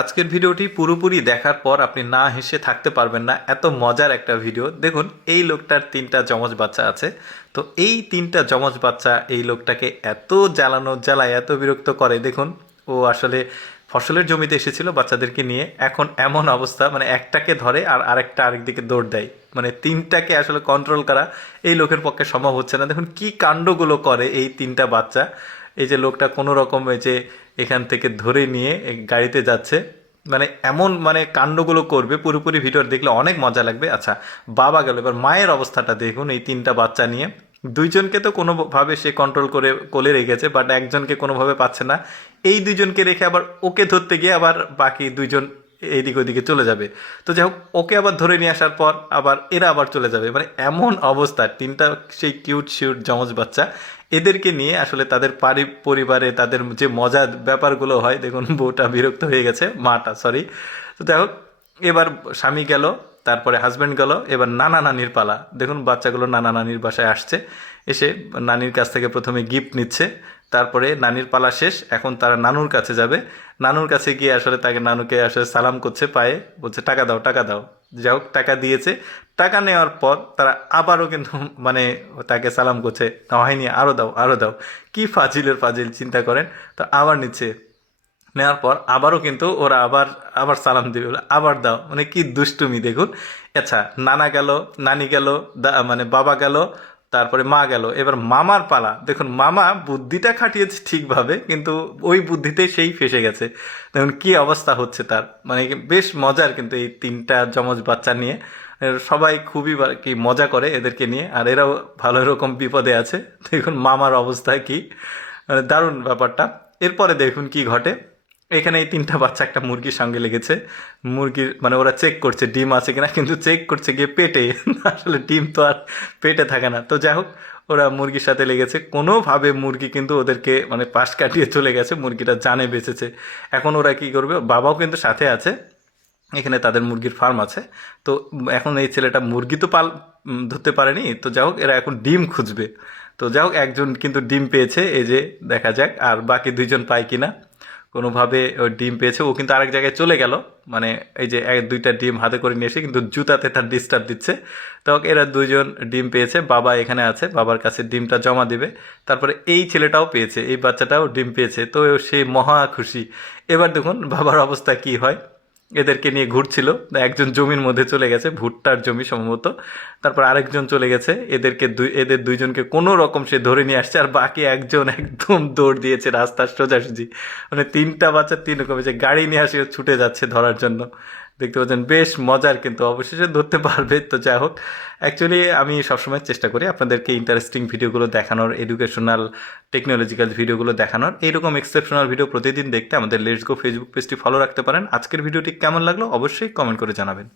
আজকের ভিডিওটি পুরোপুরি দেখার পর আপনি না হেসে থাকতে পারবেন না, এত মজার একটা ভিডিও। দেখুন, এই লোকটার 3টা যমজ বাচ্চা আছে। তো এই 3টা যমজ বাচ্চা এই লোকটাকে এত জ্বালায়, এত বিরক্ত করে। দেখুন, ও আসলে ফসলের জমিতে এসেছিল বাচ্চাদেরকে নিয়ে, এখন এমন অবস্থা, মানে একটাকে ধরে আর আরেকটা আরেকদিকে দৌড় দেয়। মানে 3টাকে আসলে কন্ট্রোল করা এই লোকের পক্ষে সম্ভব হচ্ছে না। দেখুন কি কাণ্ডগুলো করে এই 3টা বাচ্চা। এই যে লোকটা কোনো রকম এই যে এখান থেকে ধরে নিয়ে গাড়িতে যাচ্ছে, মানে এমন মানে কাণ্ডগুলো করবে, পুরোপুরি ভিডিও দেখলে অনেক মজা লাগবে। আচ্ছা, বাবা গেল, এবার মায়ের অবস্থাটা দেখুন। এই 3টা বাচ্চা নিয়ে দুইজনকে তো কোনোভাবে সে কন্ট্রোল করে কোলে রেখেছে, বাট একজনকে কোনোভাবে পাচ্ছে না। এই দুইজনকে রেখে আবার ওকে ধরতে গিয়ে আবার বাকি দুইজন এইদিকে ওইদিকে চলে যাবে। তো যাই হোক, ওকে আবার ধরে নিয়ে আসার পর আবার এরা আবার চলে যাবে। মানে এমন অবস্থা, 3টা সেই কিউট শিউট যমজ বাচ্চা, এদেরকে নিয়ে আসলে তাদের পরিবারে তাদের যে মজার ব্যাপারগুলো হয়। দেখুন, বউটা বিরক্ত হয়ে গেছে, মাটা সরি। তো যাই হোক, এবার স্বামী গেল, তারপরে হাজব্যান্ড গেল, এবার নানা নানির পালা। দেখুন, বাচ্চাগুলো নানা নানির বাসায় আসছে, এসে নানির কাছ থেকে প্রথমে গিফট নিচ্ছে। তারপরে নানির পালা শেষ, এখন তারা নানুর কাছে যাবে। নানুর কাছে গিয়ে আসলে তাকে, নানুকে আসলে সালাম করছে পায়ে, বলছে টাকা দাও টাকা দাও। যাই হোক, টাকা দিয়েছে। টাকা নেওয়ার পর তারা আবারও কিন্তু মানে তাকে সালাম করছে, না হয়নি, আরও দাও আরও দাও। কি ফাজিলের ফাজিল, চিন্তা করেন। তো আবার নিচ্ছে, নেওয়ার পর আবারও কিন্তু ওরা আবার আবার সালাম দিবে, বলে আবার দাও। মানে কি দুষ্টুমি দেখুন। আচ্ছা, নানা গেল, নানি গেল, মানে বাবা গেল, তারপরে মা গেল, এবার মামার পালা। দেখুন, মামা বুদ্ধিটা খাটিয়েছে ঠিকভাবে, কিন্তু ওই বুদ্ধিতেই সেই ফেসে গেছে। দেখুন কি অবস্থা হচ্ছে তার। মানে বেশ মজার কিন্তু এই 3টা যমজ বাচ্চা নিয়ে। সবাই খুবই কি মজা করে এদেরকে নিয়ে, আর এরাও ভালো রকম বিপদে আছে। দেখুন মামার অবস্থা কি, মানে দারুণ ব্যাপারটা। এরপরে দেখুন কি ঘটে। এখানে এই 3টা বাচ্চা একটা মুরগির সঙ্গে লেগেছে। মুরগির মানে ওরা চেক করছে ডিম আছে কিনা, কিন্তু চেক করছে গিয়ে পেটে। আসলে ডিম তো আর পেটে থাকে না। তো যাই হোক, ওরা মুরগির সাথে লেগেছে, কোনোভাবে মুরগি কিন্তু ওদেরকে মানে পাশ কাটিয়ে চলে গেছে, মুরগিটা জানে বেঁচেছে। এখন ওরা কি করবে, বাবাও কিন্তু সাথে আছে, এখানে তাদের মুরগির ফার্ম আছে। তো এখন এই ছেলেটা মুরগি তো ধরতে পারেনি। তো যাই হোক, এরা এখন ডিম খুঁজবে। তো যাই হোক, একজন কিন্তু ডিম পেয়েছে, এই যে দেখা যাক আর বাকি দুইজন পায় কিনা। কোনোভাবে ওই ডিম পেয়েছে, ও কিন্তু আরেক জায়গায় চলে গেল। মানে এই যে 2টা ডিম হাতে করে নিয়ে এসে কিন্তু জুতাতে তার ডিস্টার্ব দিচ্ছে। তো এরা দুইজন ডিম পেয়েছে, বাবা এখানে আছে, বাবার কাছে ডিমটা জমা দিবে। তারপরে এই ছেলেটাও পেয়েছে, এই বাচ্চাটাও ডিম পেয়েছে, তো সে মহা খুশি। এবার দেখুন বাবার অবস্থা কি হয়। এদেরকে নিয়ে ঘুরছিল, একজন জমির মধ্যে চলে গেছে, ভুট্টার জমি সম্ভবত। তারপর আরেকজন চলে গেছে, এদের দুইজনকে কোনো রকম সে ধরে নিয়ে আসছে, আর বাকি একজন একদম দৌড় দিয়েছে রাস্তার সোজাসুজি। মানে 3টা বাচ্চা 3 রকম, যে গাড়ি নিয়ে আসে ছুটে যাচ্ছে ধরার জন্য। দেখতে পাচ্ছেন বেশ মজার, কিন্তু অবশেষে ধরতে পারবে। তো যাই হোক, অ্যাকচুয়ালি আমি সবসময় চেষ্টা করি আপনাদেরকে ইন্টারেস্টিং ভিডিওগুলো দেখানোর, এডুকেশনাল টেকনোলজিক্যাল ভিডিওগুলো দেখানোর। এইরকম এক্সেপশনাল ভিডিও প্রতিদিন দেখতে আমাদের লেটস গো ফেসবুক পেজটি ফলো রাখতে পারেন। আজকের ভিডিওটি কেমন লাগলো অবশ্যই কমেন্ট করে জানাবেন।